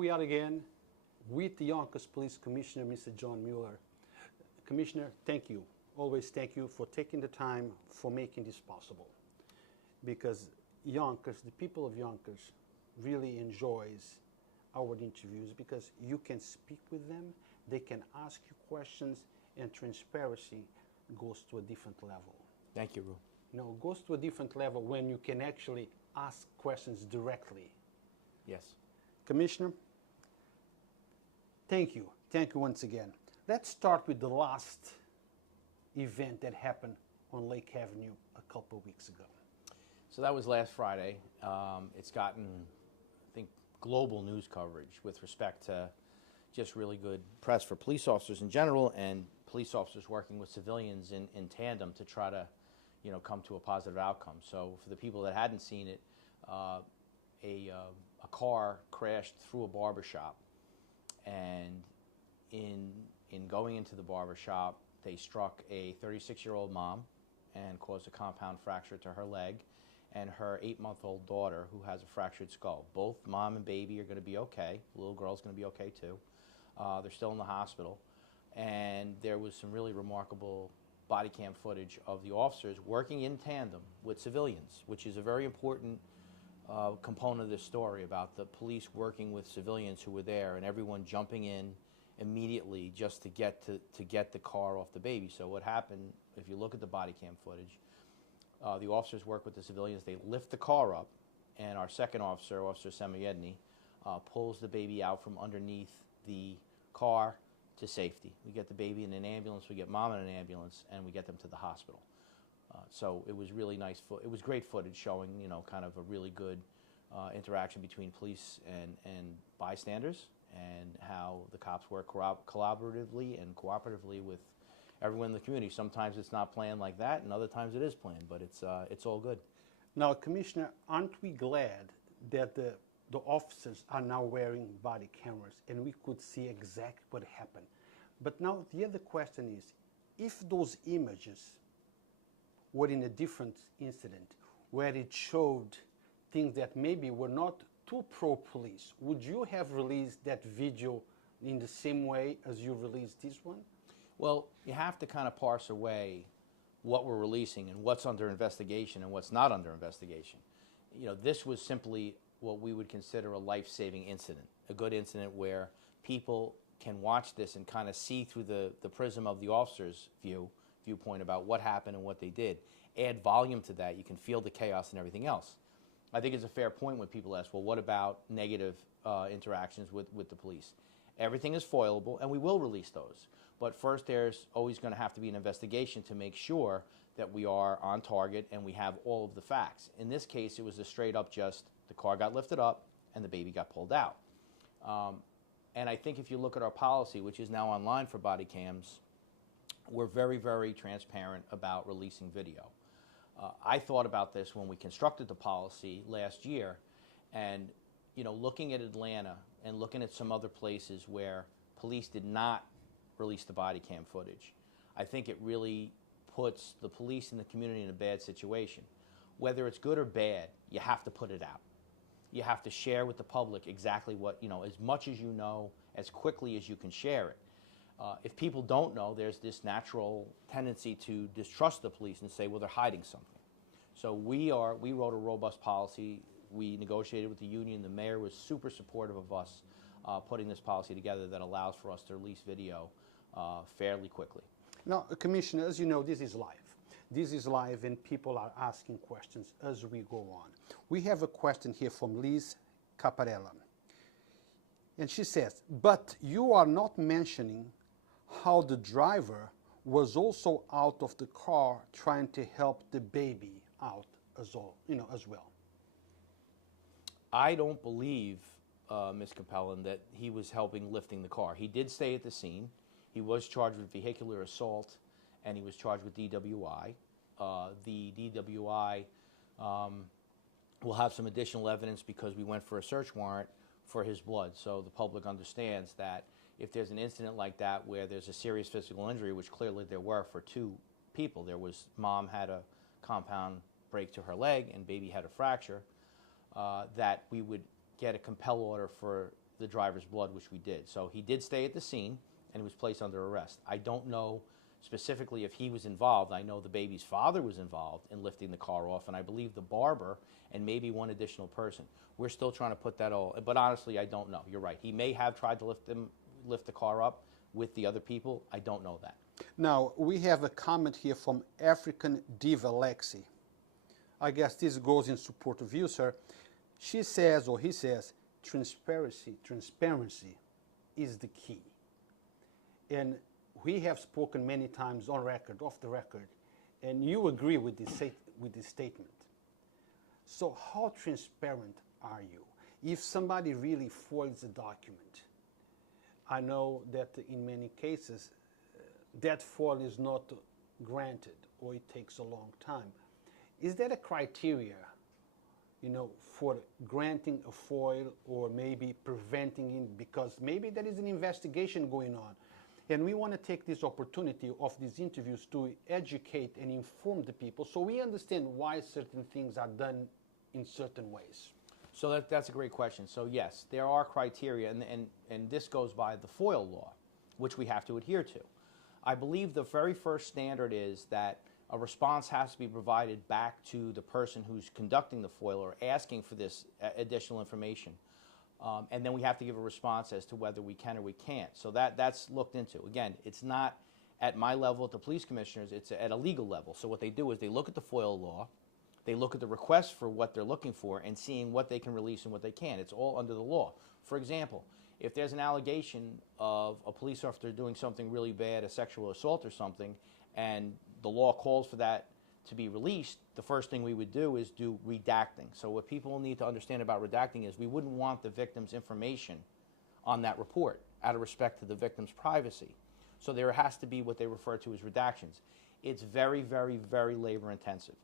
we are again with the Yonkers Police Commissioner, Mr. John Mueller. Commissioner, thank you. Always thank you for taking the time for making this possible. Because Yonkers, the people of Yonkers, really enjoys our interviews because you can speak with them, they can ask you questions, and transparency goes to a different level. Thank you, Ru. No, it goes to a different level when you can actually ask questions directly. Yes. Commissioner, thank you. Thank you once again. Let's start with the last event that happened on Lake Avenue a couple of weeks ago. So that was last Friday. It's gotten, I think, global news coverage with respect to just really good press for police officers in general and police officers working with civilians in tandem to try to, come to a positive outcome. So for the people that hadn't seen it, a car crashed through a barber shop, and in going into the barber shop, they struck a 36-year-old mom and caused a compound fracture to her leg, and her 8-month-old daughter, who has a fractured skull. Both mom and baby are going to be okay. The little girl's going to be okay too. They're still in the hospital, and there was some really remarkable body cam footage of the officers working in tandem with civilians, which is a very important component of this story about the police working with civilians who were there and everyone jumping in immediately just to get the car off the baby. So what happened, if you look at the body cam footage, the officers work with the civilians. They lift the car up, and our second officer, Officer Samoyedny, pulls the baby out from underneath the car to safety. We get the baby in an ambulance, we get mom in an ambulance, and we get them to the hospital. So it was really nice. It was great footage showing, kind of a really good interaction between police and bystanders, and how the cops work collaboratively and cooperatively with everyone in the community. Sometimes it's not planned like that, and other times it is planned, but it's all good. Now, Commissioner, aren't we glad that the officers are now wearing body cameras and we could see exactly what happened? But now the other question is, if those images were in a different incident where it showed things that maybe were not too pro-police, would you have released that video in the same way as you released this one? Well, you have to kind of parse away what we're releasing and what's under investigation and what's not under investigation. This was simply what we would consider a life-saving incident, a good incident where people can watch this and kind of see through the prism of the officer's viewpoint about what happened and what they did. Add volume to that, you can feel the chaos and everything else. I think it's a fair point when people ask, well, what about negative interactions with the police? Everything is foilable, and we will release those. But first, there's always going to have to be an investigation to make sure that we are on target and we have all of the facts. In this case, it was a straight up just the car got lifted up and the baby got pulled out. And I think if you look at our policy, which is now online for body cams, we're very, very transparent about releasing video. I thought about this when we constructed the policy last year, and looking at Atlanta and looking at some other places where police did not release the body cam footage, I think it really puts the police and the community in a bad situation. Whether it's good or bad, you have to put it out. You have to share with the public exactly what, as much as you know, as quickly as you can share it. If people don't know, there's this natural tendency to distrust the police and say, well, they're hiding something. So we wrote a robust policy. We negotiated with the union. The mayor was super supportive of us putting this policy together that allows for us to release video fairly quickly. Now, Commissioner, as you know, this is live. This is live, and people are asking questions as we go on. We have a question here from Liz Caparella. And she says, but you are not mentioning how the driver was also out of the car trying to help the baby out as well. I don't believe, Ms. Capellan, that he was helping lifting the car. He did stay at the scene. He was charged with vehicular assault, and he was charged with DWI. The DWI will have some additional evidence because we went for a search warrant for his blood. So the public understands that if there's an incident like that where there's a serious physical injury, which clearly there were for two people, mom had a compound break to her leg and baby had a fracture, that we would get a compel order for the driver's blood, which we did. So he did stay at the scene, and he was placed under arrest. I don't know specifically if he was involved. I know the baby's father was involved in lifting the car off, and I believe the barber and maybe one additional person. We're still trying to put that all, but honestly, I don't know. You're right. He may have tried to lift the car up with the other people. I don't know that. Now, we have a comment here from African Diva Lexi. I guess this goes in support of you, sir. She says, or he says, transparency is the key. And we have spoken many times on record, off the record, and you agree with this statement. So how transparent are you? If somebody really foils a document, I know that in many cases that foil is not granted or it takes a long time. Is that a criteria, for granting a foil or maybe preventing it, because maybe there is an investigation going on? And we want to take this opportunity of these interviews to educate and inform the people so we understand why certain things are done in certain ways. So that's a great question. So yes, there are criteria, and this goes by the FOIL law, which we have to adhere to. I believe the very first standard is that a response has to be provided back to the person who's conducting the FOIL or asking for this additional information. And then we have to give a response as to whether we can or we can't. So that's looked into. Again, it's not at my level at the police commissioners, it's at a legal level. So what they do is they look at the FOIL law, they look at the request for what they're looking for and seeing what they can release and what they can't. It's all under the law. For example, if there's an allegation of a police officer doing something really bad, a sexual assault or something, and the law calls for that to be released, the first thing we would do is do redacting. So what people need to understand about redacting is we wouldn't want the victim's information on that report out of respect to the victim's privacy. So there has to be what they refer to as redactions. It's very, very, very labor intensive.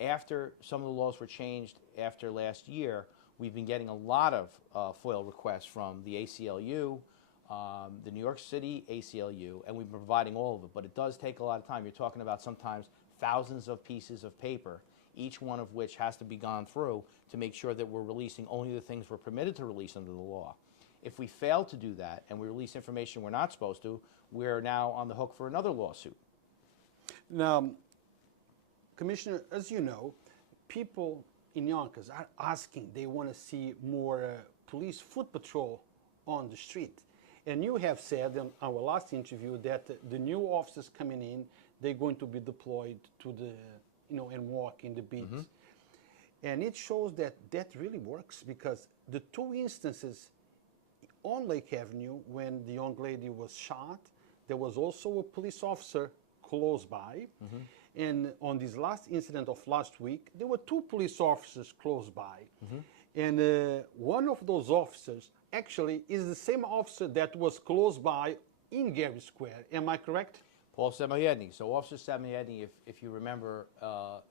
After some of the laws were changed after last year, we've been getting a lot of FOIL requests from the ACLU, the New York City ACLU, and we've been providing all of it. But it does take a lot of time. You're talking about sometimes thousands of pieces of paper, each one of which has to be gone through to make sure that we're releasing only the things we're permitted to release under the law. If we fail to do that and we release information we're not supposed to, we're now on the hook for another lawsuit. Now, Commissioner, as you know, people in Yonkers are asking, they want to see more police foot patrol on the street. And you have said in our last interview that the new officers coming in, they're going to be deployed to the, and walk in the beats. Mm-hmm. And it shows that that really works, because the two instances on Lake Avenue when the young lady was shot, there was also a police officer close by. Mm-hmm. And on this last incident of last week, there were two police officers close by. Mm-hmm. And one of those officers actually is the same officer that was close by in Gary Square. Am I correct? Paul Semiedny. So Officer Semiedny, if you remember,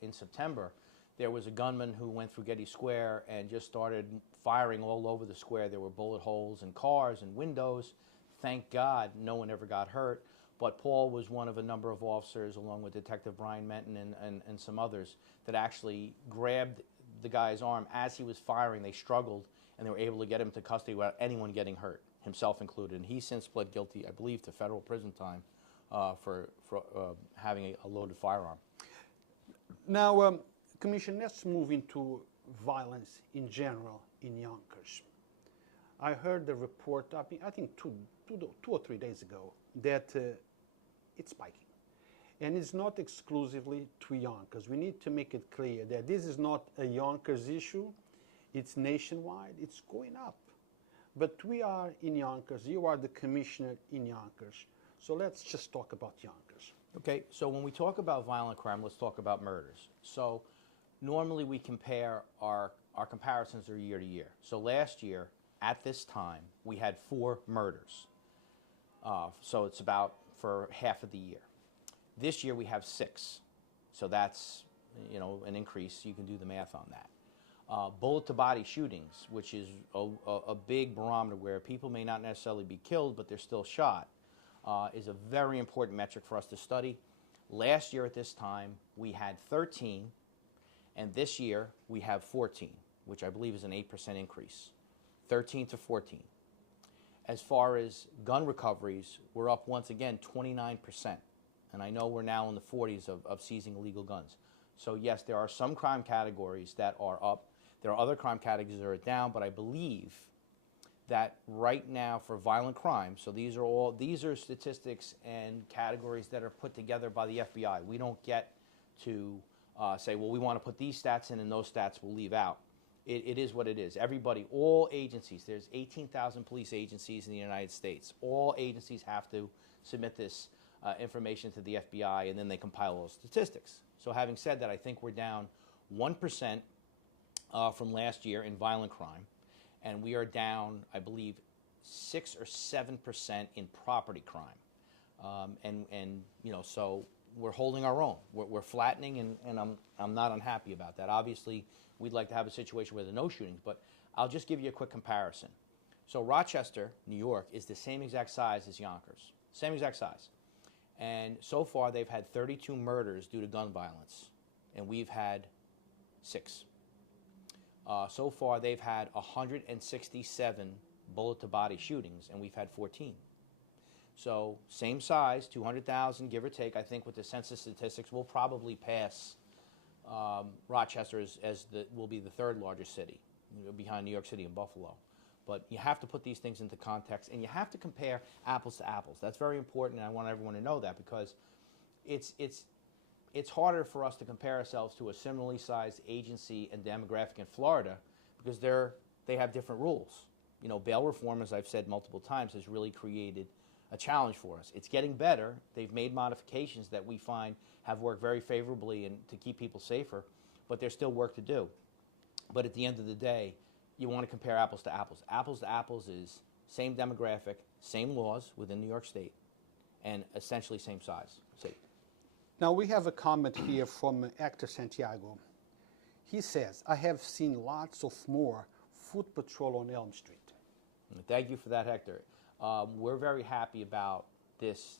in September, there was a gunman who went through Getty Square and just started firing all over the square. There were bullet holes in cars and windows. Thank God no one ever got hurt. But Paul was one of a number of officers, along with Detective Brian Menton and some others, that actually grabbed the guy's arm as he was firing. They struggled, and they were able to get him to custody without anyone getting hurt, himself included. And he's since pled guilty, I believe, to federal prison time for having a loaded firearm. Now, Commissioner, let's move into violence in general in Yonkers. I heard the report, I think two or 3 days ago, that it's spiking. And it's not exclusively to Yonkers. We need to make it clear that this is not a Yonkers issue. It's nationwide. It's going up. But we are in Yonkers. You are the commissioner in Yonkers. So let's just talk about Yonkers. Okay, so when we talk about violent crime, let's talk about murders. So normally we compare, our comparisons are year to year. So last year, at this time, we had 4 murders. So it's about for half of the year. This year we have 6. So that's, an increase. You can do the math on that. Bullet-to-body shootings, which is a big barometer where people may not necessarily be killed, but they're still shot, is a very important metric for us to study. Last year at this time, we had 13, and this year we have 14, which I believe is an 8% increase 13 to 14. As far as gun recoveries, we're up once again 29%. And I know we're now in the 40s of seizing illegal guns. So yes, there are some crime categories that are up. There are other crime categories that are down, but I believe that right now for violent crime, so these are statistics and categories that are put together by the FBI. We don't get to say, well, we want to put these stats in and those stats we'll leave out. It is what it is. Everybody, all agencies, there's 18,000 police agencies in the United States. All agencies have to submit this information to the FBI, and then they compile those statistics. So having said that, I think we're down 1% from last year in violent crime, and we are down, I believe, 6 or 7% in property crime. And you know, so we're holding our own. We're flattening, and I'm not unhappy about that. Obviously, we'd like to have a situation where there are no shootings, but I'll just give you a quick comparison. So Rochester, New York, is the same exact size as Yonkers, same exact size. And so far, they've had 32 murders due to gun violence, and we've had 6. So far, they've had 167 bullet-to-body shootings, and we've had 14. So same size, 200,000, give or take. I think with the census statistics, we'll probably pass Rochester will be the 3rd largest city, behind New York City and Buffalo. But you have to put these things into context, and you have to compare apples to apples. That's very important, and I want everyone to know that, because it's harder for us to compare ourselves to a similarly sized agency and demographic in Florida, because they have different rules. You know, bail reform, as I've said multiple times, has really created a challenge for us. It's getting better. They've made modifications that we find have worked very favorably and to keep people safer, but there's still work to do. But at the end of the day, you want to compare apples to apples. Apples to apples is same demographic, same laws within New York State, and essentially same size city. Now we have a comment here from actor Santiago. He says, I have seen lots of more foot patrol on Elm Street. Thank you for that, Hector. We're very happy about this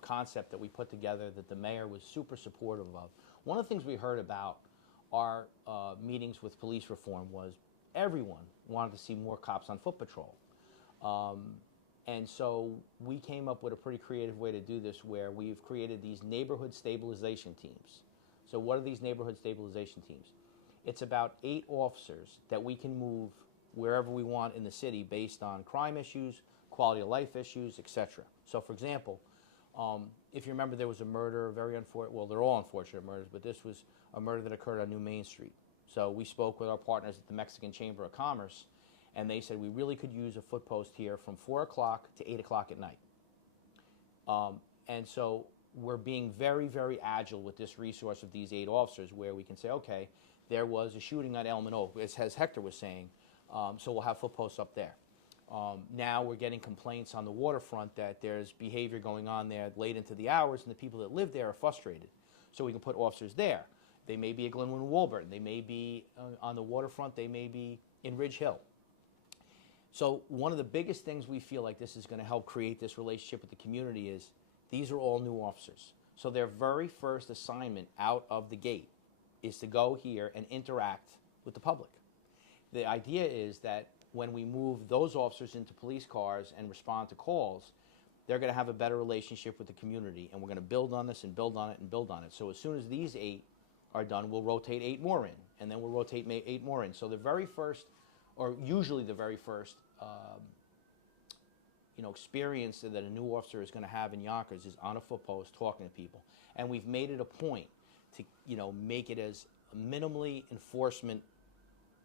concept that we put together that the mayor was super supportive of. One of the things we heard about our meetings with police reform was everyone wanted to see more cops on foot patrol. And so we came up with a pretty creative way to do this, where we've created these neighborhood stabilization teams. So what are these neighborhood stabilization teams? It's about 8 officers that we can move wherever we want in the city based on crime issues, quality of life issues, etc. So for example, if you remember, there was a murder, very unfortunate, well, they're all unfortunate murders, but this was a murder that occurred on New Main Street. So we spoke with our partners at the Mexican Chamber of Commerce, and they said we really could use a foot post here from 4 o'clock to 8 o'clock at night. And so we're being very, very agile with this resource of these 8 officers, where we can say, okay, there was a shooting on Elm and Oak, as Hector was saying, so we'll have foot posts up there. Now we're getting complaints on the waterfront that there's behavior going on there late into the hours, and the people that live there are frustrated. So we can put officers there. They may be at Glenwood and Woburn. They may be on the waterfront. They may be in Ridge Hill. So one of the biggest things we feel like this is going to help create this relationship with the community is these are all new officers. So their very first assignment out of the gate is to go here and interact with the public. The idea is that when we move those officers into police cars and respond to calls, they're going to have a better relationship with the community, and we're going to build on this and build on it and build on it. So as soon as these 8 are done, we'll rotate 8 more in, and then we'll rotate 8 more in. So the very first, or usually the very first, experience that a new officer is going to have in Yonkers is on a foot post talking to people. And we've made it a point to, make it as minimally enforcement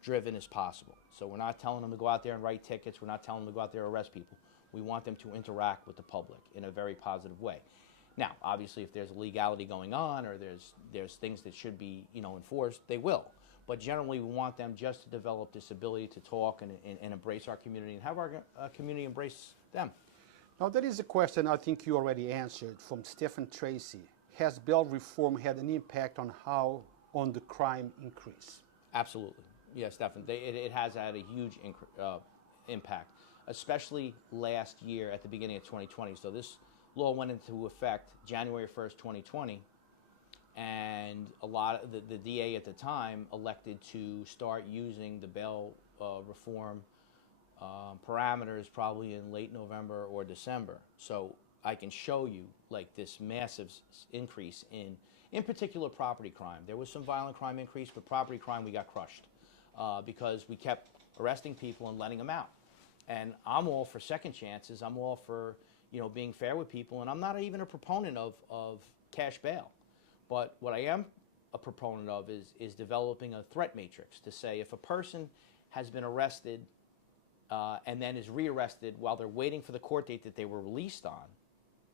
driven as possible. So we're not telling them to go out there and write tickets. We're not telling them to go out there and arrest people. We want them to interact with the public in a very positive way. Now, obviously, if there's illegality going on or there's things that should be, enforced, they will. But generally, we want them just to develop this ability to talk and embrace our community and have our community embrace them. Now, there is a question I think you already answered from Stephen Tracy. Has bail reform had an impact on the crime increase? Absolutely. Yes, Stephen. It has had a huge impact, especially last year at the beginning of 2020. So this law went into effect January 1st, 2020, and a lot of the DA at the time elected to start using the bail reform parameters probably in late November or December. So I can show you like this massive increase in particular property crime. There was some violent crime increase, but property crime we got crushed because we kept arresting people and letting them out. And I'm all for second chances. I'm all for, you know, being fair with people. And I'm not even a proponent of cash bail. But what I am a proponent of is developing a threat matrix to say if a person has been arrested and then is rearrested while they're waiting for the court date that they were released on,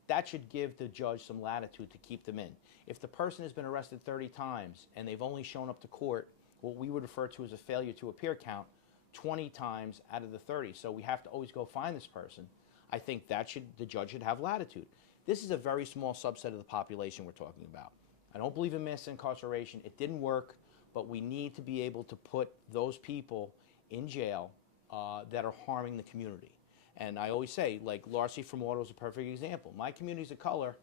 that should give the judge some latitude to keep them in. If the person has been arrested 30 times and they've only shown up to court what we would refer to as a failure to appear count 20 times out of the 30, so we have to always go find this person, I think that the judge should have latitude. This is a very small subset of the population we're talking about. I don't believe in mass incarceration. It didn't work, but we need to be able to put those people in jail that are harming the community. And I always say, like, larceny from auto is a perfect example. My communities of color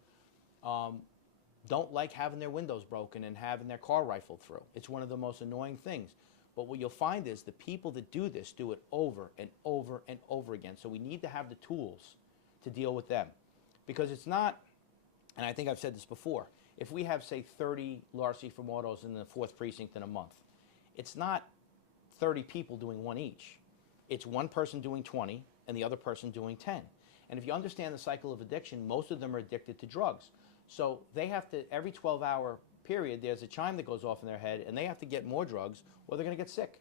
don't like having their windows broken and having their car rifled through. It's one of the most annoying things. But what you'll find is the people that do this do it over and over and over again. So we need to have the tools to deal with them. Because it's not, and I think I've said this before, if we have, say, 30 larceny from autos in the 4th precinct in a month, it's not 30 people doing one each. It's one person doing 20 and the other person doing 10. And if you understand the cycle of addiction, most of them are addicted to drugs. So they have to, every 12-hour period, there's a chime that goes off in their head, and they have to get more drugs, or they're going to get sick.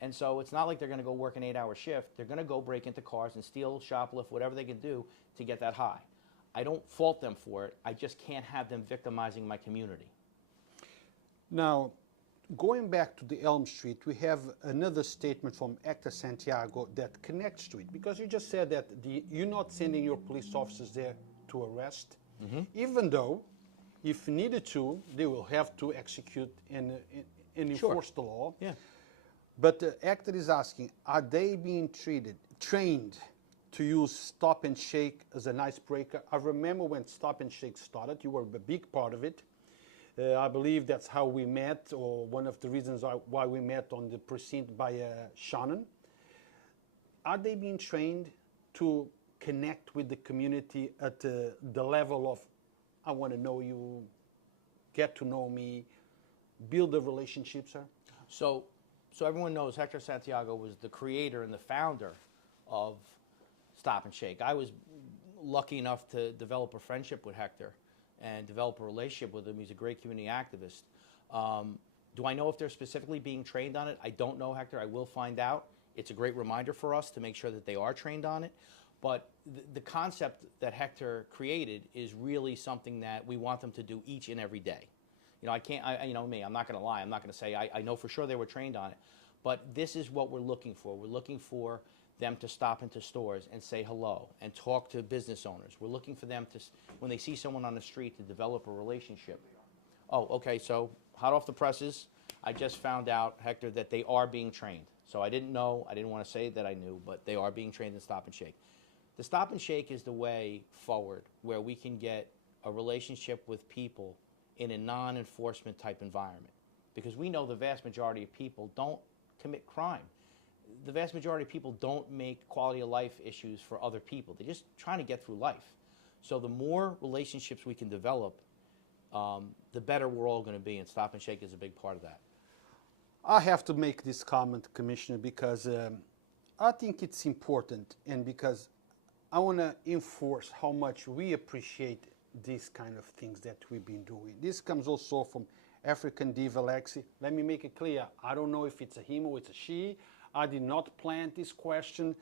And so it's not like they're going to go work an 8-hour shift. They're going to go break into cars and steal, shoplift, whatever they can do to get that high. I don't fault them for it. I just can't have them victimizing my community. Now, going back to the Elm Street, we have another statement from Hector Santiago that connects to it, because you just said that you're not sending your police officers there to arrest, even though, if needed to, they will have to execute and enforce the law. Yeah. But Hector is asking, are they being trained to use stop and shake as an icebreaker? I remember when stop and shake started, you were a big part of it. I believe that's how we met, or one of the reasons why we met on the precinct by Shannon. Are they being trained to connect with the community at the level of, I want to know you, get to know me, build a relationship, sir? So everyone knows Hector Santiago was the creator and the founder of Stop and Shake. I was lucky enough to develop a friendship with Hector and develop a relationship with him. He's a great community activist. Do I know if they're specifically being trained on it? I don't know, Hector. I will find out. It's a great reminder for us to make sure that they are trained on it. But the concept that Hector created is really something that we want them to do each and every day. You know, you know me, I'm not going to lie. I'm not going to say I know for sure they were trained on it. But this is what we're looking for. We're looking for them to stop into stores and say hello and talk to business owners. We're looking for them to, when they see someone on the street, to develop a relationship. Oh, okay, so hot off the presses, I just found out, Hector, that they are being trained. So I didn't know, I didn't want to say that I knew, but they are being trained in Stop and Shake. The Stop and Shake is the way forward where we can get a relationship with people in a non-enforcement type environment. Because we know the vast majority of people don't commit crime. The vast majority of people don't make quality of life issues for other people. They're just trying to get through life. So the more relationships we can develop, the better we're all going to be, and Stop and Shake is a big part of that. I have to make this comment, Commissioner, because I think it's important, and because I want to enforce how much we appreciate these kind of things that we've been doing. This comes also from African Diva Lexi. Let me make it clear. I don't know if it's a him or it's a she. I did not plant this question.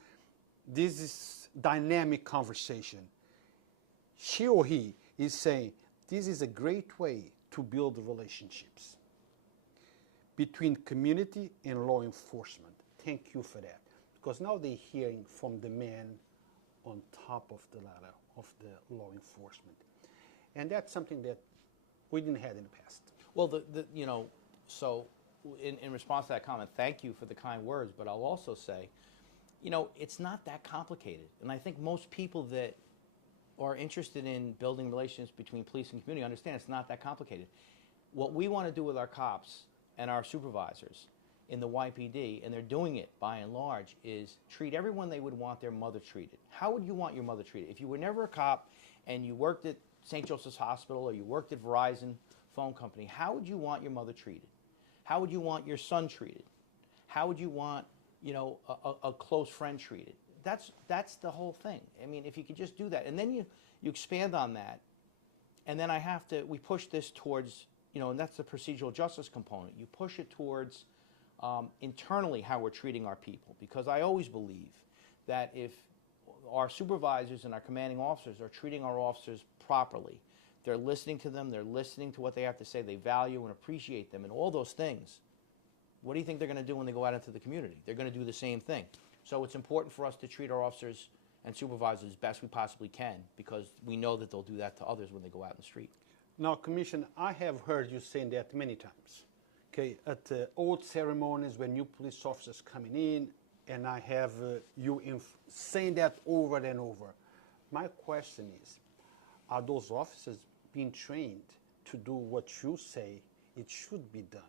This is dynamic conversation. She or he is saying this is a great way to build relationships between community and law enforcement. Thank you for that. Because now they're hearing from the man on top of the ladder of the law enforcement. And that's something that we didn't have in the past. Well, you know, so in response to that comment, thank you for the kind words, but I'll also say, you know, it's not that complicated. And I think most people that are interested in building relationships between police and community understand it's not that complicated. What we want to do with our cops and our supervisors in the YPD, and they're doing it by and large, is treat everyone they would want their mother treated. How would you want your mother treated? If you were never a cop and you worked at St. Joseph's Hospital or you worked at Verizon phone company, how would you want your mother treated? How would you want your son treated? How would you want, you know, a close friend treated? That's the whole thing. I mean, if you could just do that, and then you expand on that, and then we push this towards, you know, and that's the procedural justice component. You push it towards internally how we're treating our people, because I always believe that if our supervisors and our commanding officers are treating our officers properly, they're listening to them, they're listening to what they have to say, they value and appreciate them, and all those things, what do you think they're going to do when they go out into the community? They're going to do the same thing. So it's important for us to treat our officers and supervisors as best we possibly can, because we know that they'll do that to others when they go out in the street. Now, Commissioner, I have heard you saying that many times. Okay, at oath ceremonies when new police officers coming in, and I have you saying that over and over. My question is, are those officers being trained to do what you say it should be done?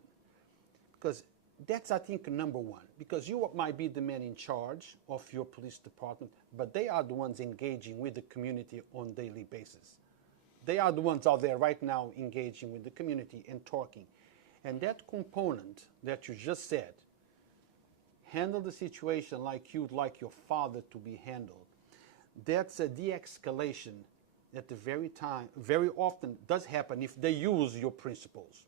Because that's, I think, number one. Because you might be the man in charge of your police department, but they are the ones engaging with the community on a daily basis. They are the ones out there right now engaging with the community and talking. And that component that you just said, handle the situation like you'd like your father to be handled, that's a de-escalation at the very often does happen if they use your principles.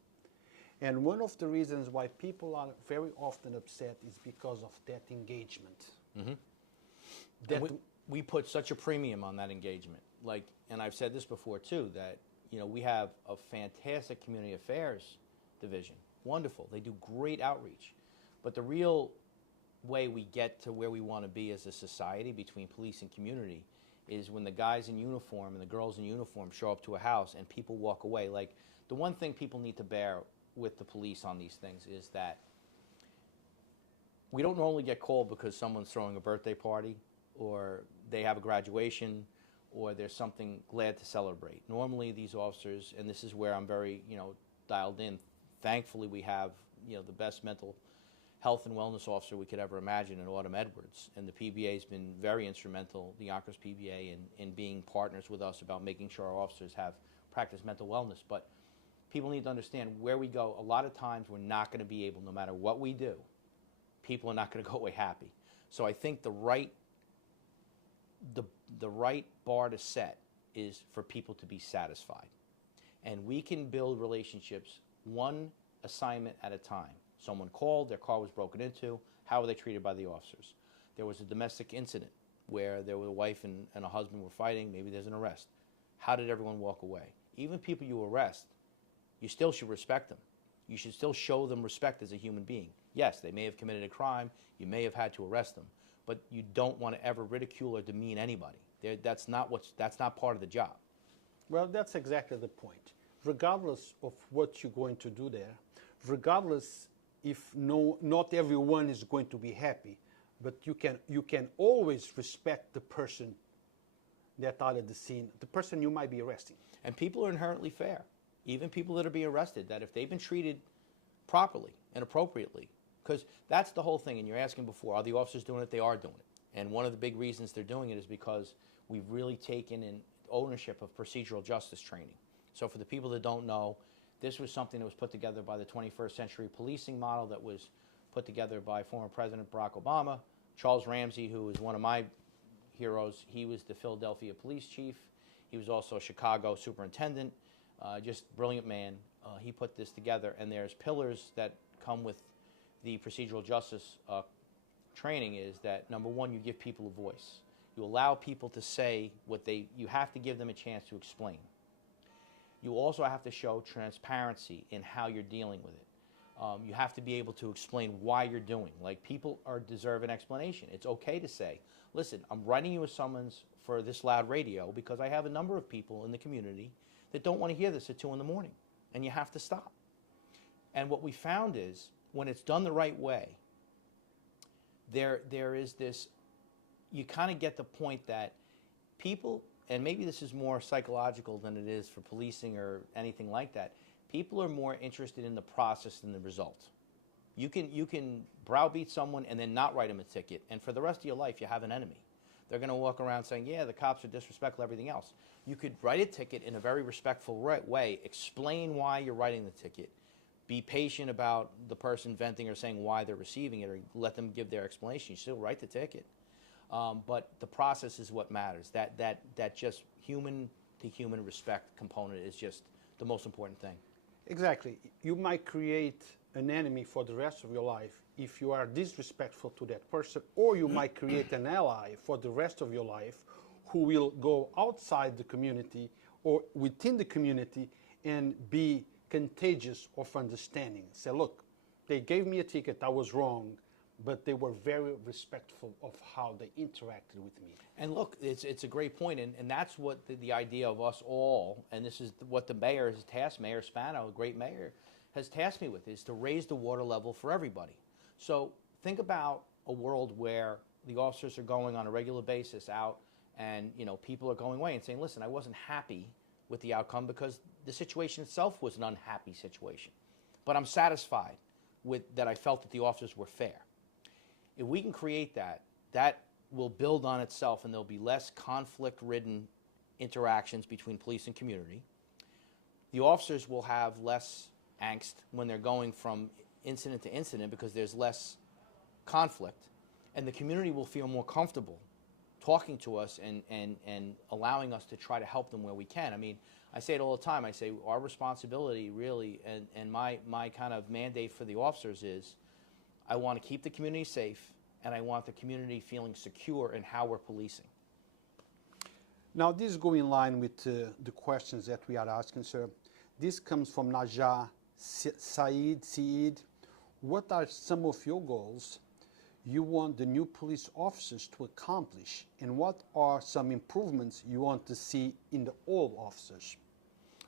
And one of the reasons why people are very often upset is because of that engagement. Mm-hmm. We put such a premium on that engagement. Like, and I've said this before too, that, you know, we have a fantastic community affairs division. Wonderful. They do great outreach. But the real way we get to where we want to be as a society between police and community is when the guys in uniform and the girls in uniform show up to a house and people walk away. Like, the one thing people need to bear with the police on these things is that we don't normally get called because someone's throwing a birthday party or they have a graduation or there's something glad to celebrate. Normally these officers, and this is where I'm very, you know, dialed in, thankfully we have, you know, the best mental health and wellness officer we could ever imagine in Autumn Edwards, and the PBA has been very instrumental, the Yonkers PBA, in being partners with us about making sure our officers have practiced mental wellness. But people need to understand where we go. A lot of times we're not going to be able, no matter what we do, people are not going to go away happy. So I think the right bar to set is for people to be satisfied. And we can build relationships one assignment at a time. Someone called, their car was broken into, how were they treated by the officers? There was a domestic incident where there was a wife and a husband were fighting, maybe there's an arrest. How did everyone walk away? Even people you arrest, you still should respect them. You should still show them respect as a human being. Yes, they may have committed a crime, you may have had to arrest them, but you don't want to ever ridicule or demean anybody. That's not part of the job. Well, that's exactly the point. Regardless of what you're going to do there, regardless if not everyone is going to be happy, but you can always respect the person that are at the scene, the person you might be arresting. And people are inherently fair. Even people that are being arrested, that if they've been treated properly and appropriately, because that's the whole thing, and you're asking before, are the officers doing it? They are doing it. And one of the big reasons they're doing it is because we've really taken in ownership of procedural justice training. So for the people that don't know, this was something that was put together by the 21st Century Policing model that was put together by former President Barack Obama. Charles Ramsey, who is one of my heroes, he was the Philadelphia police chief. He was also a Chicago superintendent. Just brilliant man. He put this together, and there's pillars that come with the procedural justice training is that, number one, you give people a voice. You allow people to say you have to give them a chance to explain. You also have to show transparency in how you're dealing with it. You have to be able to explain why you're doing. Like, people deserve an explanation. It's okay to say, listen, I'm writing you a summons for this loud radio because I have a number of people in the community that don't want to hear this at 2 in the morning, and you have to stop. And what we found is, when it's done the right way, there is this, you kind of get the point that people, and maybe this is more psychological than it is for policing or anything like that, people are more interested in the process than the result. You can browbeat someone and then not write them a ticket, and for the rest of your life, you have an enemy. They're going to walk around saying, yeah, the cops are disrespectful, everything else. You could write a ticket in a very respectful way, explain why you're writing the ticket, be patient about the person venting or saying why they're receiving it, or let them give their explanation. You still write the ticket. But the process is what matters. That just human-to-human respect component is just the most important thing. Exactly. You might create an enemy for the rest of your life if you are disrespectful to that person, or you might create an ally for the rest of your life who will go outside the community or within the community and be contagious of understanding. Say, look, they gave me a ticket, I was wrong, but they were very respectful of how they interacted with me. And look, it's a great point, and that's what the idea of us all, and this is what the mayor has tasked, Mayor Spano, a great mayor, has tasked me with, is to raise the water level for everybody. So think about a world where the officers are going on a regular basis out, and people are going away and saying, listen, I wasn't happy with the outcome because the situation itself was an unhappy situation, but I'm satisfied with that. I felt that the officers were fair. If we can create that, that will build on itself, and there'll be less conflict-ridden interactions between police and community. The officers will have less angst when they're going from incident to incident because there's less conflict, and the community will feel more comfortable talking to us and allowing us to try to help them where we can. I mean, I say it all the time. I say our responsibility really, and my kind of mandate for the officers is, I want to keep the community safe, and I want the community feeling secure in how we're policing. Now, this go in line with the questions that we are asking, sir. This comes from Najah Saeed. What are some of your goals you want the new police officers to accomplish, and what are some improvements you want to see in the old officers?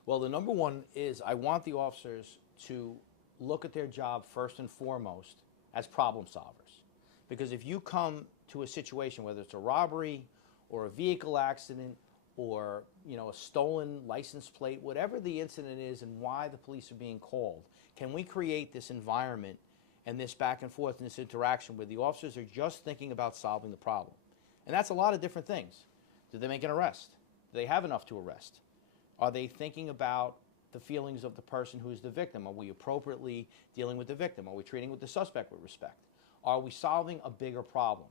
Well, the number one is I want the officers to look at their job first and foremost as problem solvers. Because if you come to a situation, whether it's a robbery or a vehicle accident or a stolen license plate, whatever the incident is and why the police are being called, can we create this environment and this back and forth and this interaction where the officers are just thinking about solving the problem? And that's a lot of different things. Did they make an arrest? Do they have enough to arrest? Are they thinking about the feelings of the person who is the victim? Are we appropriately dealing with the victim? Are we treating with the suspect with respect? Are we solving a bigger problem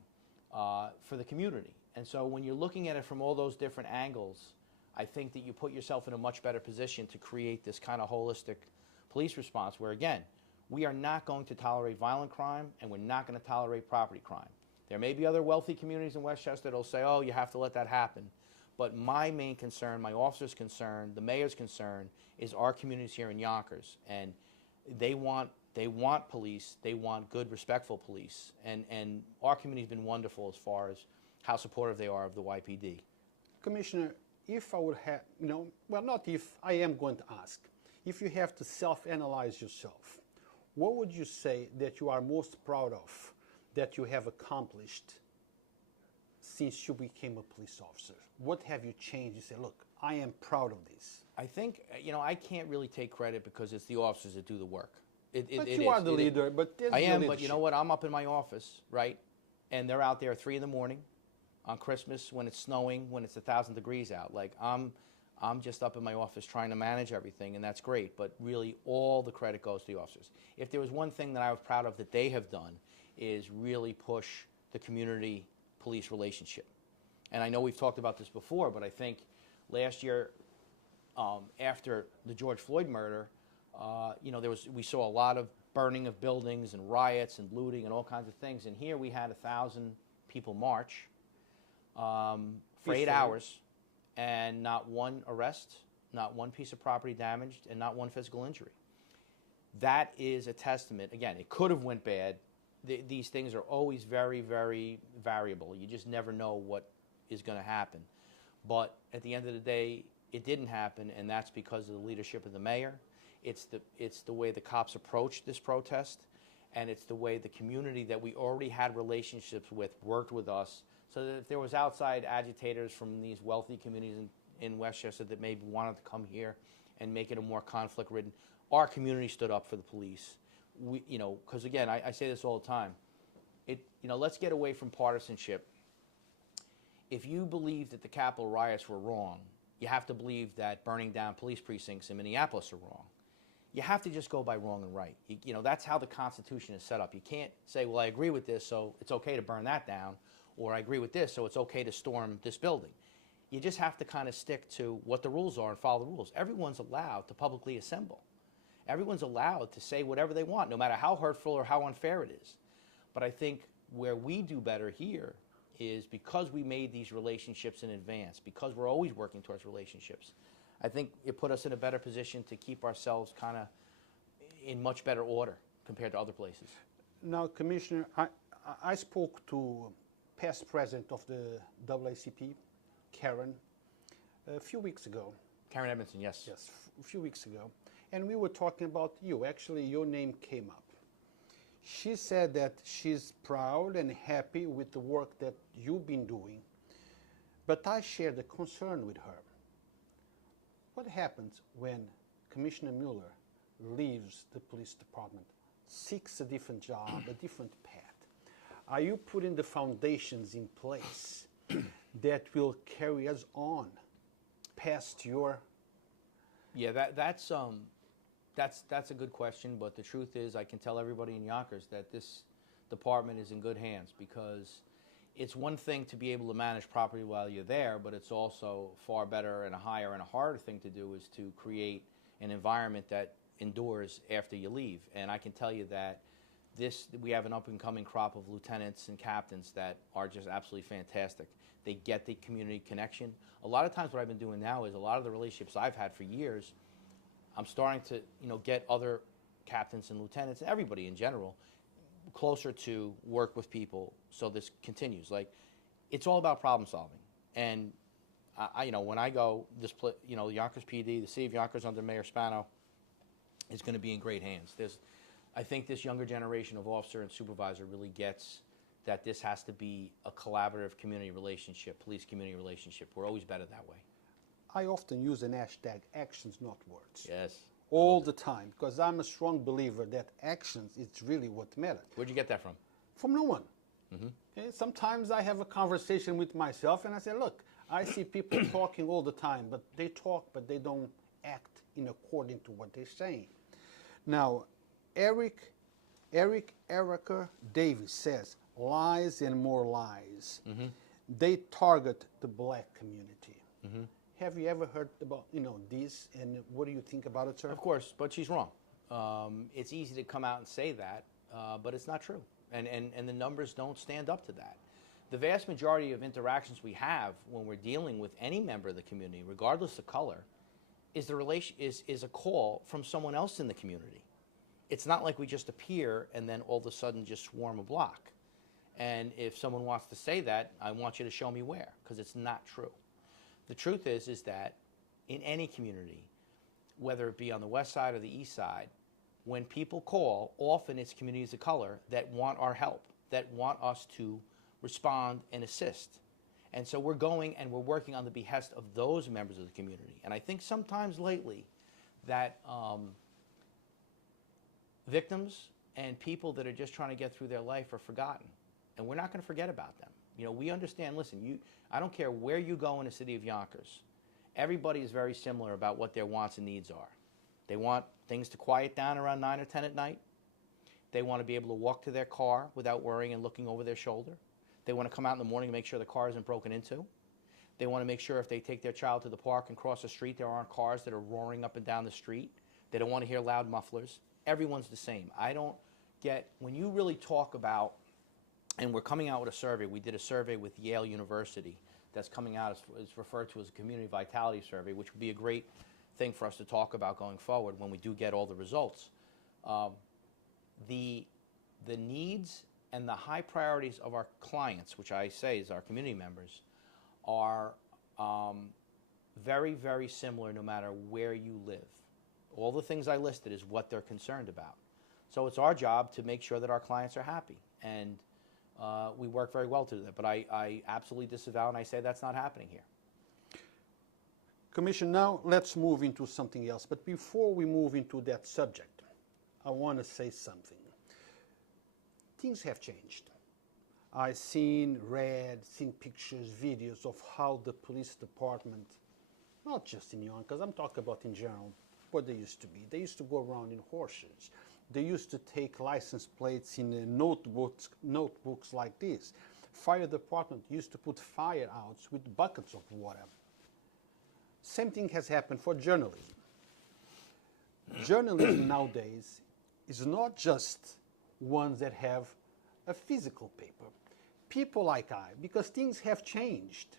for the community? And so when you're looking at it from all those different angles, I think that you put yourself in a much better position to create this kind of holistic police response where, again, we are not going to tolerate violent crime, and we're not going to tolerate property crime. There may be other wealthy communities in Westchester that will say, oh, you have to let that happen. But my main concern, my officer's concern, the mayor's concern, is our communities here in Yonkers. And they want police, they want good, respectful police. And our community's been wonderful as far as how supportive they are of the YPD. Commissioner, if I would have, well, not if, I am going to ask, if you have to self-analyze yourself, what would you say that you are most proud of that you have accomplished since you became a police officer? What have you changed? You say, look, I am proud of this. I think, I can't really take credit because it's the officers that do the work. But you are the leader, but I am, but you know what? I'm up in my office, right? And they're out there at 3 in the morning on Christmas when it's snowing, when it's 1,000 degrees out. Like, I'm just up in my office trying to manage everything, and that's great. But really, all the credit goes to the officers. If there was one thing that I was proud of that they have done is really push the community-police relationship. And I know we've talked about this before, but I think last year, after the George Floyd murder, we saw a lot of burning of buildings and riots and looting and all kinds of things. And here we had 1,000 people march for 8 hours, and not one arrest, not one piece of property damaged, and not one physical injury. That is a testament. Again, it could have went bad. These things are always very, very variable. You just never know what is going to happen. But at the end of the day, it didn't happen, and that's because of the leadership of the mayor. It's the way the cops approached this protest, and it's the way the community that we already had relationships with worked with us, so that if there was outside agitators from these wealthy communities in Westchester that maybe wanted to come here and make it a more conflict-ridden, our community stood up for the police. because again, I say this all the time. Let's get away from partisanship. If you believe that the Capitol riots were wrong, you have to believe that burning down police precincts in Minneapolis are wrong. You have to just go by wrong and right. That's how the Constitution is set up. You can't say, well, I agree with this, so it's okay to burn that down, or I agree with this, so it's okay to storm this building. You just have to kind of stick to what the rules are and follow the rules. Everyone's allowed to publicly assemble. Everyone's allowed to say whatever they want, no matter how hurtful or how unfair it is. But I think where we do better here is because we made these relationships in advance, because we're always working towards relationships, I think it put us in a better position to keep ourselves kind of in much better order compared to other places. Now, Commissioner, I spoke to past president of the NAACP, Karen, a few weeks ago. Karen Edmondson, yes. Yes, a few weeks ago. And we were talking about you. Actually, your name came up. She said that she's proud and happy with the work that you've been doing, but I share the concern with her. What happens when Commissioner Mueller leaves the police department, seeks a different job, a different path? Are you putting the foundations in place that will carry us on past your... Yeah, that's a good question, but the truth is I can tell everybody in Yonkers that this department is in good hands, because it's one thing to be able to manage property while you're there, but it's also far better and a higher and a harder thing to do is to create an environment that endures after you leave. And I can tell you that we have an up-and-coming crop of lieutenants and captains that are just absolutely fantastic. They get the community connection. A lot of times what I've been doing now is a lot of the relationships I've had for years, I'm starting to get other captains and lieutenants, and everybody in general, closer to work with people so this continues. Like, it's all about problem solving. And when I go, Yonkers PD, the city of Yonkers under Mayor Spano is going to be in great hands. I think this younger generation of officer and supervisor really gets that this has to be a collaborative community relationship, police community relationship. We're always better that way. I often use an hashtag, actions, not words. Yes. All the time, because I'm a strong believer that actions is really what matters. Where'd you get that from? From no one. Mm-hmm. Okay? Sometimes I have a conversation with myself and I say, look, I see people talking all the time, but they talk, but they don't act in according to what they're saying. Now, Erica Davis says, lies and more lies. Mm-hmm. They target the black community. Mm-hmm. Have you ever heard about this, and what do you think about it, sir? Of course, but she's wrong. It's easy to come out and say that, but it's not true, and the numbers don't stand up to that. The vast majority of interactions we have when we're dealing with any member of the community, regardless of color, is a call from someone else in the community. It's not like we just appear and then all of a sudden just swarm a block. And if someone wants to say that, I want you to show me where, because it's not true. The truth is that in any community, whether it be on the west side or the east side, when people call, often it's communities of color that want our help, that want us to respond and assist. And so we're going and we're working on the behest of those members of the community. And I think sometimes lately that victims and people that are just trying to get through their life are forgotten. And we're not going to forget about them. We understand, listen, I don't care where you go in the city of Yonkers. Everybody is very similar about what their wants and needs are. They want things to quiet down around 9 or 10 at night. They want to be able to walk to their car without worrying and looking over their shoulder. They want to come out in the morning and make sure the car isn't broken into. They want to make sure if they take their child to the park and cross the street, there aren't cars that are roaring up and down the street. They don't want to hear loud mufflers. Everyone's the same. I don't get, when you really talk about, and we're coming out with a survey. We did a survey with Yale University that's coming out. It's referred to as a community vitality survey, which would be a great thing for us to talk about going forward when we do get all the results. The needs and the high priorities of our clients, which I say is our community members, are very, very similar no matter where you live. All the things I listed is what they're concerned about. So it's our job to make sure that our clients are happy. And we work very well to do that, but I absolutely disavow and I say that's not happening here. Commissioner, now let's move into something else. But before we move into that subject, I want to say something. Things have changed. I've seen pictures, videos of how the police department, not just in Yonkers, I'm talking about in general, what they used to be. They used to go around in horses. They used to take license plates in notebooks like this. Fire department used to put fire outs with buckets of water. Same thing has happened for journalism. Journalism nowadays is not just ones that have a physical paper. People like I, because things have changed.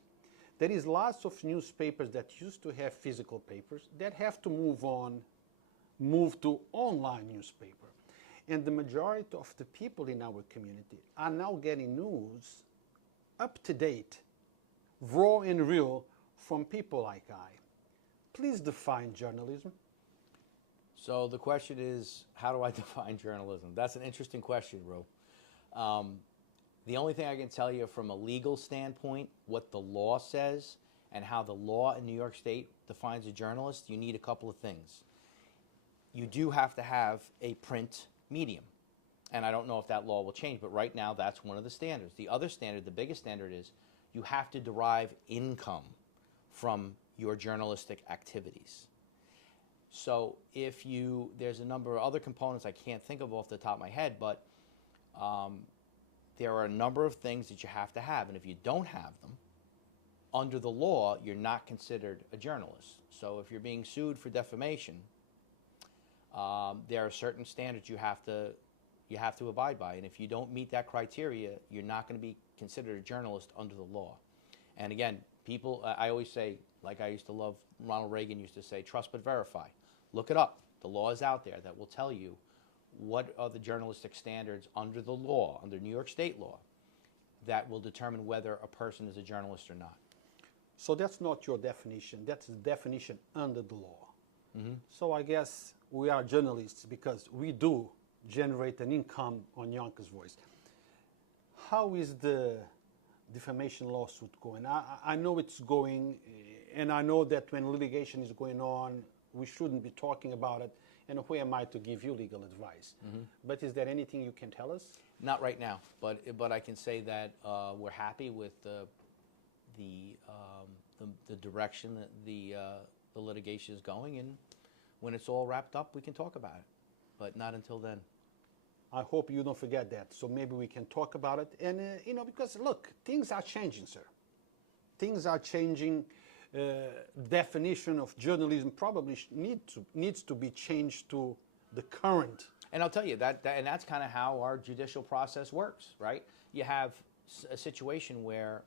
There is lots of newspapers that used to have physical papers that have to move to online newspaper. And the majority of the people in our community are now getting news up to date, raw and real, from people like I. Please define journalism. So the question is, how do I define journalism? That's an interesting question, Ro. The only thing I can tell you from a legal standpoint, what the law says and how the law in New York State defines a journalist, you need a couple of things. You do have to have a print medium. And I don't know if that law will change, but right now that's one of the standards. The other standard, the biggest standard, is you have to derive income from your journalistic activities. So if there's a number of other components I can't think of off the top of my head, but there are a number of things that you have to have. And if you don't have them, under the law, you're not considered a journalist. So if you're being sued for defamation, there are certain standards you have to abide by. And if you don't meet that criteria, you're not going to be considered a journalist under the law. And again, people, I always say, like I used to love, Ronald Reagan used to say, trust but verify. Look it up. The law is out there that will tell you what are the journalistic standards under the law, under New York State law, that will determine whether a person is a journalist or not. So that's not your definition. That's the definition under the law. Mm-hmm. So I guess we are journalists because we do generate an income on Yonkers Voice. How is the defamation lawsuit going? I know it's going, and I know that when litigation is going on, we shouldn't be talking about it, and who am I to give you legal advice? Mm-hmm. But is there anything you can tell us? Not right now, but I can say that we're happy with the direction that the litigation is going, and when it's all wrapped up, we can talk about it, but not until then. I hope you don't forget that, so maybe we can talk about it. And, because, look, things are changing, sir. Things are changing. Definition of journalism probably needs to be changed to the current. And I'll tell you, and that's kind of how our judicial process works, right? You have a situation where,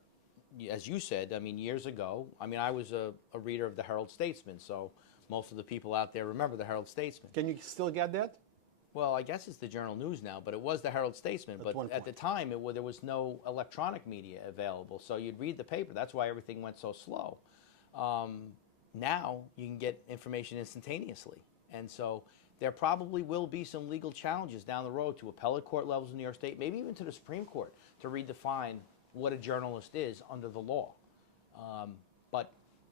as you said, years ago, I was a reader of the Herald-Statesman, so most of the people out there remember the Herald-Statesman. Can you still get that? Well, I guess it's the Journal News now, but it was the Herald-Statesman. But at the time, there was no electronic media available, so you'd read the paper. That's why everything went so slow. Now you can get information instantaneously, and so there probably will be some legal challenges down the road to appellate court levels in New York State, maybe even to the Supreme Court, to redefine what a journalist is under the law. But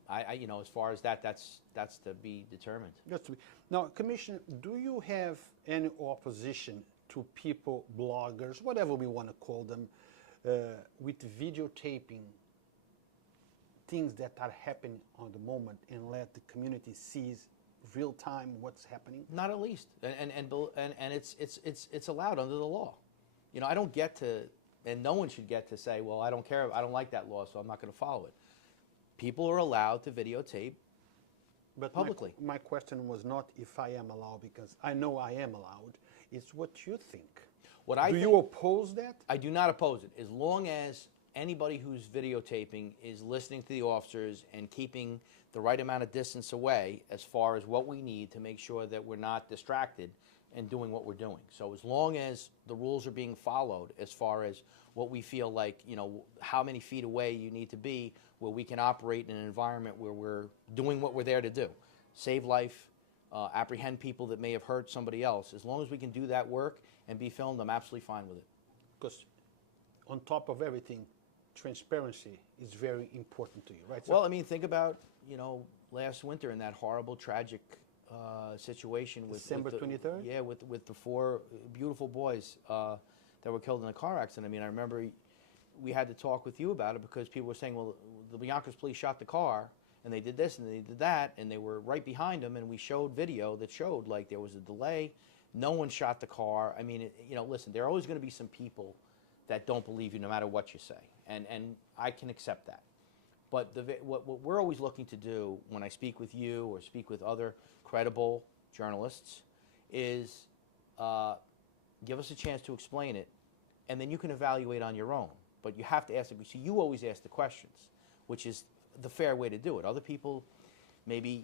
as far as that's to be determined. Now, Commissioner, do you have any opposition to people, bloggers, whatever we want to call them, with videotaping things that are happening on the moment and let the community sees real time what's happening? Not at least, and it's allowed under the law. I don't get to, and no one should get to say, well, I don't care, I don't like that law, so I'm not going to follow it. People are allowed to videotape publicly. My question was not if I am allowed, because I know I am allowed. It's what you think. Do you oppose that? I do not oppose it, as long as anybody who's videotaping is listening to the officers and keeping the right amount of distance away as far as what we need to make sure that we're not distracted and doing what we're doing. So as long as the rules are being followed as far as what we feel like, how many feet away you need to be where we can operate in an environment where we're doing what we're there to do, save life, apprehend people that may have hurt somebody else. As long as we can do that work and be filmed, I'm absolutely fine with it. Because on top of everything, transparency is very important to you, right? Well, think about, last winter in that horrible, tragic situation with December 23rd? Yeah, with the four beautiful boys that were killed in a car accident. I mean, I remember we had to talk with you about it because people were saying, well, the Yonkers police shot the car, and they did this and they did that, and they were right behind them, and we showed video that showed like there was a delay. No one shot the car. I mean, listen, there are always going to be some people that don't believe you no matter what you say, and I can accept that. But what we're always looking to do when I speak with you or speak with other credible journalists is give us a chance to explain it, and then you can evaluate on your own. But you have to ask. So you always ask the questions, which is the fair way to do it. Other people maybe,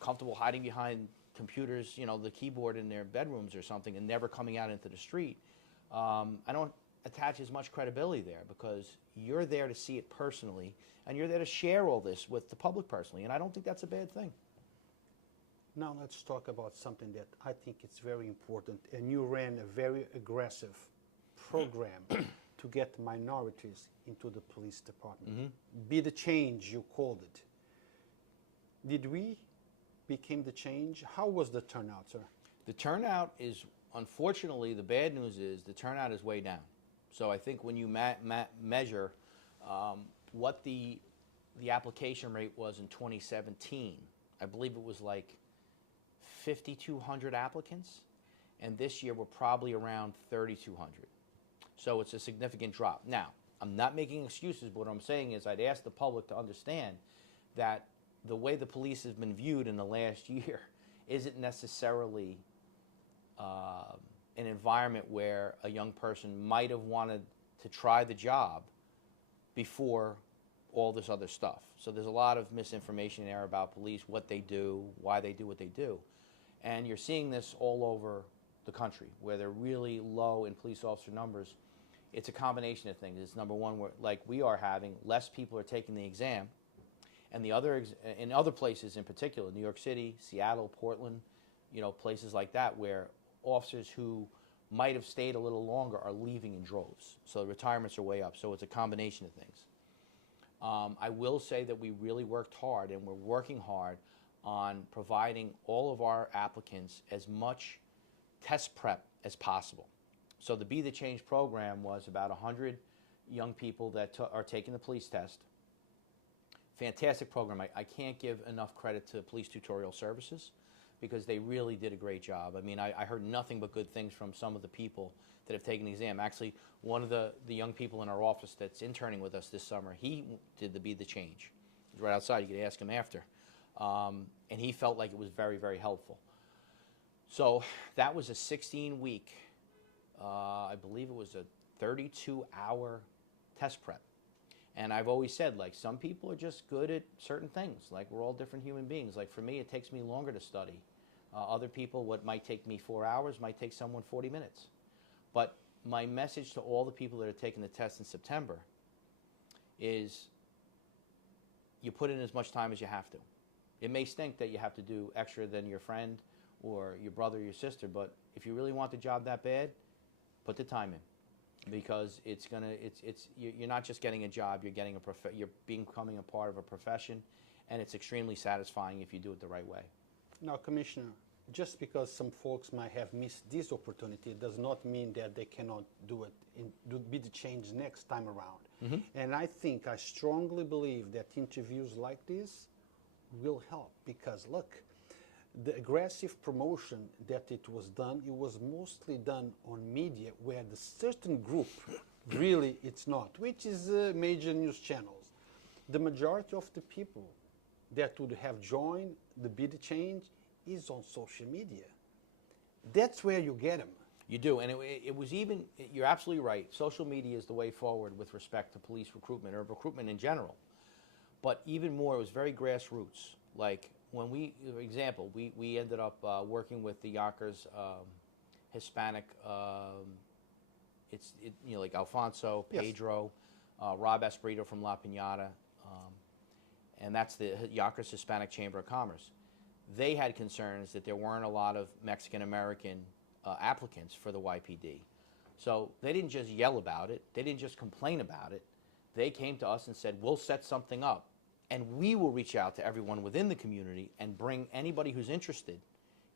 comfortable hiding behind computers, the keyboard in their bedrooms or something and never coming out into the street. I don't attach as much credibility there because you're there to see it personally and you're there to share all this with the public personally, and I don't think that's a bad thing. Now let's talk about something that I think it's very important, and you ran a very aggressive program to get minorities into the police department. Mm-hmm. Be the change, you called it. Did we become the change? How was the turnout, sir? The turnout is, unfortunately, the bad news is the turnout is way down. So I think when you measure what the application rate was in 2017, I believe it was like 5,200 applicants, and this year we're probably around 3,200. So it's a significant drop. Now, I'm not making excuses, but what I'm saying is I'd ask the public to understand that the way the police has been viewed in the last year isn't necessarily an environment where a young person might have wanted to try the job before all this other stuff. So there's a lot of misinformation there about police, what they do, why they do what they do. And you're seeing this all over the country where they're really low in police officer numbers. It's a combination of things. It's number one, where, like we are having, less people are taking the exam. And the other, in other places in particular, New York City, Seattle, Portland, places like that where officers who might have stayed a little longer are leaving in droves. So the retirements are way up. So it's a combination of things. I will say that we really worked hard, and we're working hard on providing all of our applicants as much test prep as possible. So the Be the Change program was about 100 young people that are taking the police test. Fantastic program. I can't give enough credit to Police Tutorial Services because they really did a great job. I mean, I heard nothing but good things from some of the people that have taken the exam. Actually, one of the young people in our office that's interning with us this summer, he did the Be the Change. He's right outside. You could ask him after. And he felt like it was very, very helpful. So that was a 16-week, I believe it was a 32-hour test prep. And I've always said, like, some people are just good at certain things. Like, we're all different human beings. Like, for me, it takes me longer to study. Other people, what might take me 4 hours might take someone 40 minutes. But my message to all the people that are taking the test in September is you put in as much time as you have to. It may stink that you have to do extra than your friend or your brother or your sister, but if you really want the job that bad, put the time in, because you're not just getting a job, you're becoming a part of a profession, and it's extremely satisfying if you do it the right way. Now, Commissioner, just because some folks might have missed this opportunity does not mean that they cannot do Be the Change next time around. Mm-hmm. And I strongly believe that interviews like this will help, because look, the aggressive promotion that it was mostly done on media where the certain group really it's not, which is major news channels. The majority of the people that would have joined the Be the Change is on social media. That's where you get them. You do, and it was even, you're absolutely right, social media is the way forward with respect to police recruitment or recruitment in general. But even more, it was very grassroots. Like when for example, we ended up working with the Yonkers Hispanic, like Alfonso, Pedro, yes. Rob Espirito from La Piñata, and that's the Yonkers Hispanic Chamber of Commerce. They had concerns that there weren't a lot of Mexican-American applicants for the YPD. So they didn't just yell about it. They didn't just complain about it. They came to us and said, we'll set something up and we will reach out to everyone within the community and bring anybody who's interested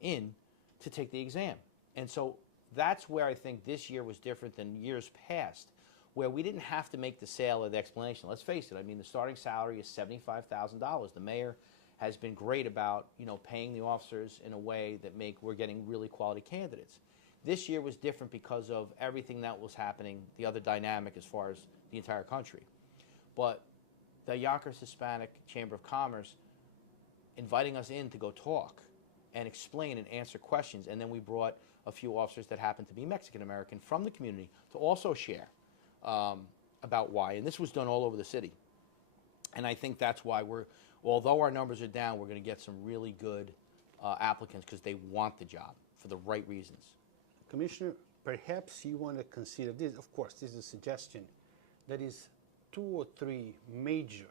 in to take the exam. And so that's where I think this year was different than years past, where we didn't have to make the sale or the explanation. Let's face it, I mean, the starting salary is $75,000. The mayor has been great about, paying the officers in a way that we're getting really quality candidates. This year was different because of everything that was happening, the other dynamic as far as the entire country. But the Yonkers Hispanic Chamber of Commerce inviting us in to go talk and explain and answer questions, and then we brought a few officers that happened to be Mexican-American from the community to also share about why. And this was done all over the city. And I think that's why although our numbers are down, we're going to get some really good applicants because they want the job for the right reasons. Commissioner, perhaps you want to consider this. Of course, this is a suggestion. That is 2 or 3 major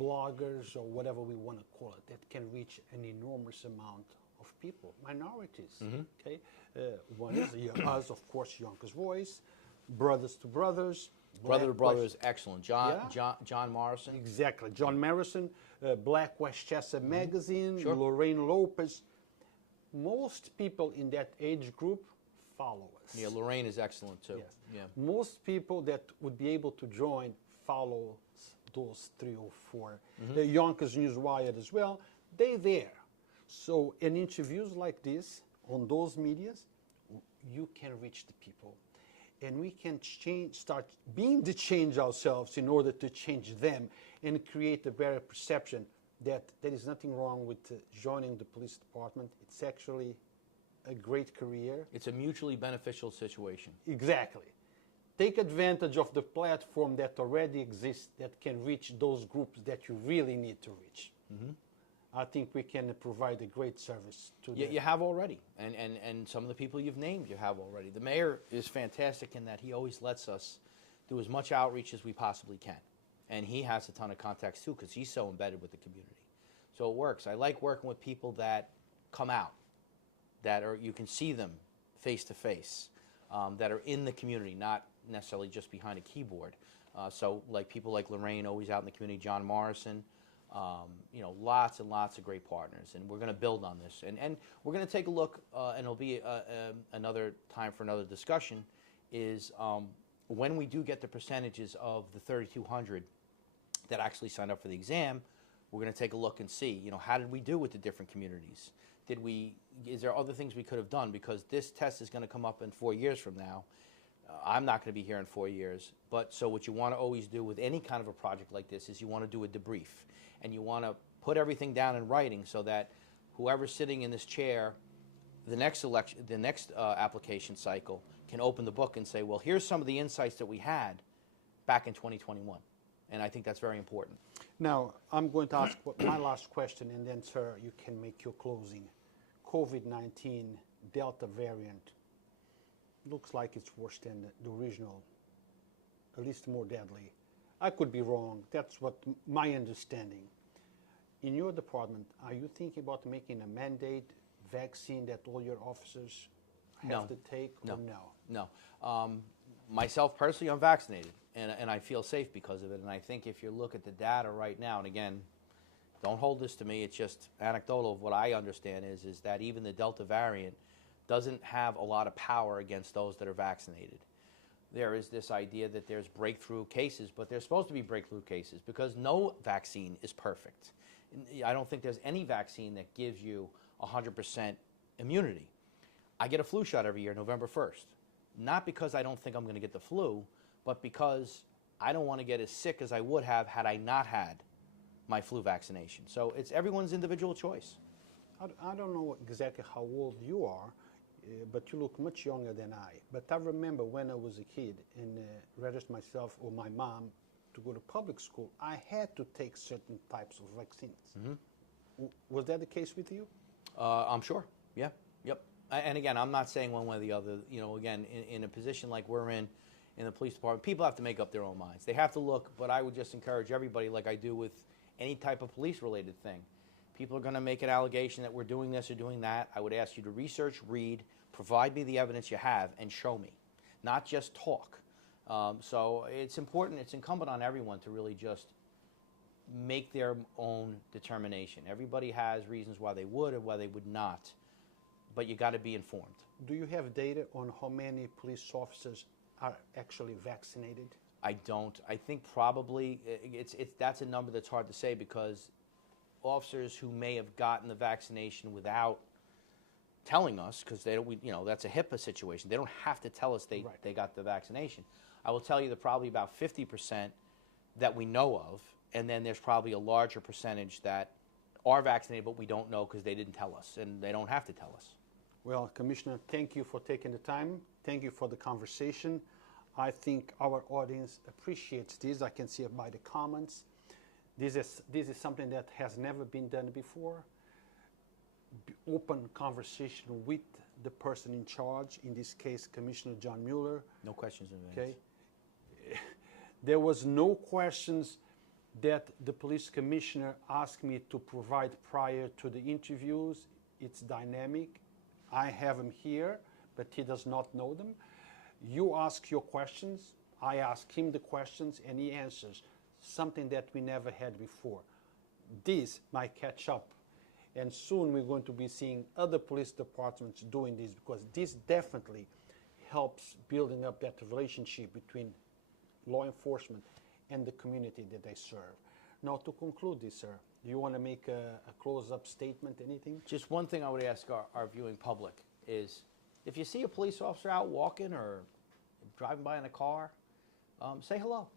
bloggers or whatever we want to call it that can reach an enormous amount of people, minorities. Okay, one is us, of course, Yonkers Voice, Brothers to Brothers. Brother to Brother is excellent. John Morrison. Exactly. John Morrison, Black Westchester Magazine, Sure. Lorraine Lopez. Most people in that age group follow us. Yeah, Lorraine is excellent too. Yes. Yeah. Most people that would be able to join follow those 3 or 4. The Yonkers News Wired as well. They're there. So in interviews like this, on those medias, you can reach the people. And we can start being the change ourselves in order to change them and create a better perception that there is nothing wrong with joining the police department. It's actually a great career. It's a mutually beneficial situation. Exactly. Take advantage of the platform that already exists that can reach those groups that you really need to reach. I think we can provide a great service to them. You have already, and some of the people you've named you have already. The mayor is fantastic in that he always lets us do as much outreach as we possibly can. And he has a ton of contacts too because he's so embedded with the community. So it works. I like working with people that come out, you can see them face to face, that are in the community, not necessarily just behind a keyboard. So like people like Lorraine, always out in the community, John Morrison, lots and lots of great partners, and we're going to build on this. And we're going to take a look, and it'll be another time for another discussion, is when we do get the percentages of the 3,200 that actually signed up for the exam, we're going to take a look and see, how did we do with the different communities? Is there other things we could have done? Because this test is going to come up in 4 years from now. I'm not going to be here in 4 years. So what you want to always do with any kind of a project like this is you want to do a debrief. And you want to put everything down in writing so that whoever's sitting in this chair, the next application cycle, can open the book and say, well, here's some of the insights that we had back in 2021. And I think that's very important. Now, I'm going to ask my last question, and then, sir, you can make your closing. COVID-19, Delta variant, looks like it's worse than the original, at least more deadly. I could be wrong. That's what my understanding. In your department, are you thinking about making a mandate vaccine that all your officers have to take? Or no? No. Myself personally, I'm vaccinated, and I feel safe because of it. And I think if you look at the data right now, and again, don't hold this to me, it's just anecdotal of what I understand is that even the Delta variant doesn't have a lot of power against those that are vaccinated. There is this idea that there's breakthrough cases, but there's supposed to be breakthrough cases because no vaccine is perfect. I don't think there's any vaccine that gives you 100% immunity. I get a flu shot every year, November 1st. Not because I don't think I'm going to get the flu, but because I don't want to get as sick as I would have had I not had my flu vaccination. So it's everyone's individual choice. I don't know exactly how old you are, but you look much younger than I. But I remember when I was a kid and registered myself or my mom to go to public school, I had to take certain types of vaccines. Was that the case with you? I'm sure. Yeah. Yep. And again, I'm not saying one way or the other. Again, in a position like we're in the police department, people have to make up their own minds. They have to look, but I would just encourage everybody, like I do with any type of police-related thing. People are going to make an allegation that we're doing this or doing that. I would ask you to research, read, provide me the evidence you have, and show me, not just talk. So it's important, it's incumbent on everyone to really just make their own determination. Everybody has reasons why they would or why they would not, but you got to be informed. Do you have data on how many police officers are actually vaccinated? I don't. I think probably that's a number that's hard to say, because officers who may have gotten the vaccination without telling us, because they don't, that's a HIPAA situation. They don't have to tell us they got the vaccination. I will tell you that probably about 50% that we know of, and then there's probably a larger percentage that are vaccinated but we don't know because they didn't tell us, and they don't have to tell us. Well, Commissioner, thank you for taking the time. Thank you for the conversation. I think our audience appreciates this. I can see it by the comments. This is something that has never been done before. Open conversation with the person in charge, in this case, Commissioner John Mueller. No questions in advance. Okay. There was no questions that the police commissioner asked me to provide prior to the interviews. It's dynamic. I have him here, but he does not know them. You ask your questions, I ask him the questions, and he answers, something that we never had before. This might catch up, and soon we're going to be seeing other police departments doing this, because this definitely helps building up that relationship between law enforcement and the community that they serve. Now, to conclude this, sir, do you want to make a close-up statement, anything? Just one thing I would ask our viewing public is, if you see a police officer out walking or driving by in a car, say hello.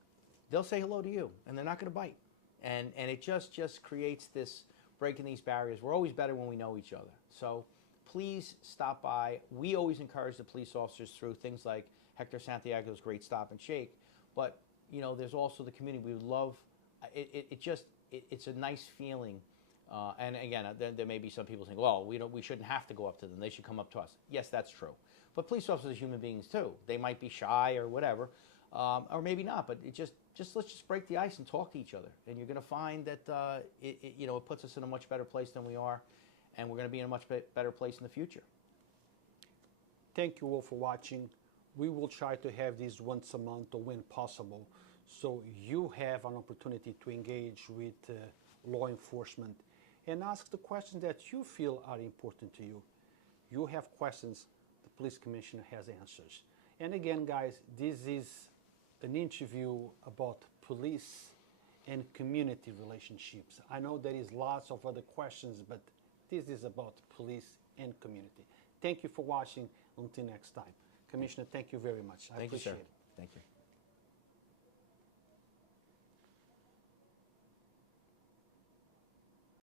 They'll say hello to you, and they're not going to bite. And it just creates this, breaking these barriers. We're always better when we know each other. So please stop by. We always encourage the police officers through things like Hector Santiago's Great Stop and Shake. But, there's also the community. We would love, it's a nice feeling. And again, there may be some people saying, well, we shouldn't have to go up to them. They should come up to us. Yes, that's true. But police officers are human beings too. They might be shy or whatever, or maybe not. But let's just break the ice and talk to each other. And you're going to find that it puts us in a much better place than we are, and we're going to be in a much better place in the future. Thank you all for watching. We will try to have these once a month or when possible, so you have an opportunity to engage with law enforcement and ask the questions that you feel are important to you. You have questions, the police commissioner has answers. And again, guys, this is an interview about police and community relationships. I know there is lots of other questions, but this is about police and community. Thank you for watching. Until next time. Commissioner, thank you very much. I appreciate it. Thank you.